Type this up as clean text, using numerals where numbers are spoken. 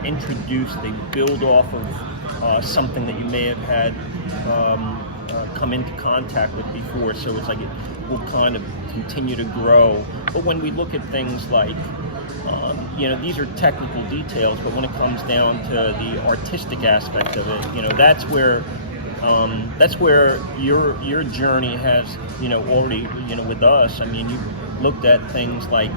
they're introduced, they build off of something that you may have had come into contact with before, so it's like it will kind of continue to grow. But when we look at things like, these are technical details, but when it comes down to the artistic aspect of it, that's where your journey has, already, with us. I mean, you've looked at things like